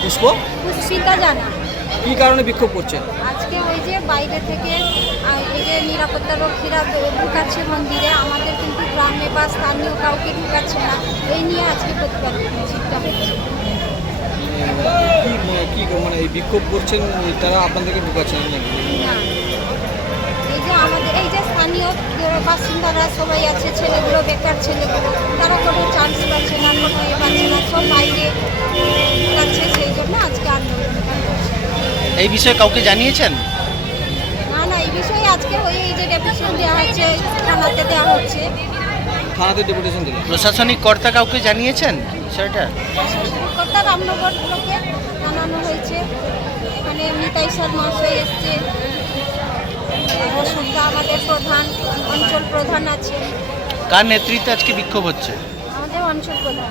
পুষ্প? পুষ্পিতা জানা। কি কারণে বিক্ষোভ করছেন আজকে ওই যে বাইরে থেকে এই যে নিরাপত্তা রক্ষীরা ঢুকাচ্ছে মন্দিরে আমাদের কিন্তু গ্রামে বা স্থানীয় কাউকে ঢুকাচ্ছে না। এই নিয়ে আজকে প্রতিবাদ শিক্ষা হচ্ছে মানে এই বিক্ষোভ করছেন তারা আপনাদেরকে ঢুকাচ্ছেন নাকি? না। এই যে আমাদের এই যে স্থানীয় বাসিন্দারা সবাই আছে ছেলেগুলো বেকার ছেলেগুলো তারা কোনো চান্স পাচ্ছে না কোনো এ পাচ্ছে না সব বাইরে ঢুকাচ্ছে সেই জন্য আজকে আন্দোলনটা করছে এই বিষয়ে কাউকে জানিয়েছেন? না না এই বিষয়ে আজকে ওই এই যে ডেপুটেশন দেওয়া হচ্ছে থানাতে দেওয়া হচ্ছে। থানাতে ডেপুটেশন দিলেন? প্রশাসনিক কর্তা কাউকে জানিয়েছেন সেটা কর্তা রামনগর ব্লকে জানানো হয়েছে। এখানে নিতাই সর মহাশয় এসছে। অসুবিধা আমাদের প্রধান অঞ্চল প্রধান আছে কার নেতৃত্বে আজকে বিক্ষোভ হচ্ছে? আমাদের অঞ্চল প্রধান।